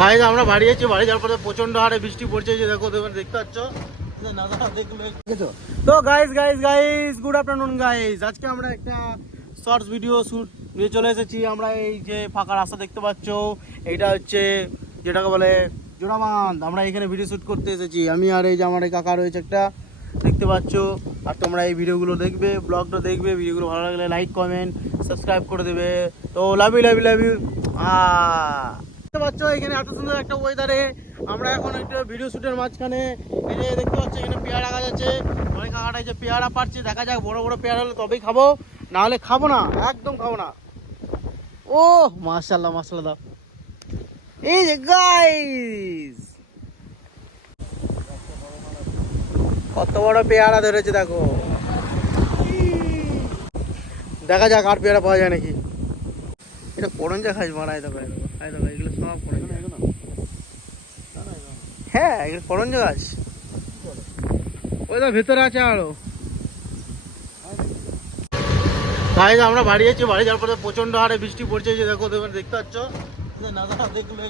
Guys আমরা বাড়ি যাচ্ছি বাড়ি যাওয়ার পরে প্রচণ্ড হারে বৃষ্টি পড়ছে যে দেখো দেখো, দেখতে পাচ্ছ? তো guys guys guys good afternoon guys আজকে আমরা একটা শর্টস ভিডিও শ্যুট নিয়ে চলে এসেছি। আমরা এই যে ফাঁকা রাস্তা দেখতে পাচ্ছ, এইটা হচ্ছে যেটাকে বলে জোড়াবান্ধ আমরা এখানে ভিডিও শ্যুট করতে এসেছি। আমি আর এই যে আমার এই কাকা রয়েছে একটা, দেখতে পাচ্ছ? আর তোমরা এই ভিডিওগুলো দেখবে ব্লগটা দেখবে ভিডিওগুলো ভালো লাগলে লাইক কমেন্ট সাবস্ক্রাইব করে দেবে। তো love you love you love you দেখতে পাচ্ছ, এখানে এত সুন্দর একটা ওয়েদারে আমরা এখন একটা ভিডিও শুটের মাঝখানে এই যে দেখতে পাচ্ছ, এখানে পেয়ারা গাছ আছে। অনেক কাকাটা যে পেয়ারা পাচ্ছে দেখা যাক বড় বড় পেয়ারা হলে তবেই খাব। না হলে খাব না, একদম খাব না। ও মাশাল্লাহ মাশাল্লাহ দাও এই যে গাইস কত বড় পেয়ারা ধরেছে দেখো। দেখা যাক আর পেয়ারা পাওয়া যায় নাকি। এটা করঞ্জা খাস মারাই দেখো এই দেখো এগুলো সব করঞ্জা হ্যাঁ এগুলো করঞ্জা গাছ ওই তো ভেতরে আছে আরও। গাইজ আমরা বাড়ি যাচ্ছি বাড়ি যাওয়ার পরে প্রচণ্ড হারে বৃষ্টি পড়ছে যে দেখো দেখো দেখতে পাচ্ছ? না দেখলে।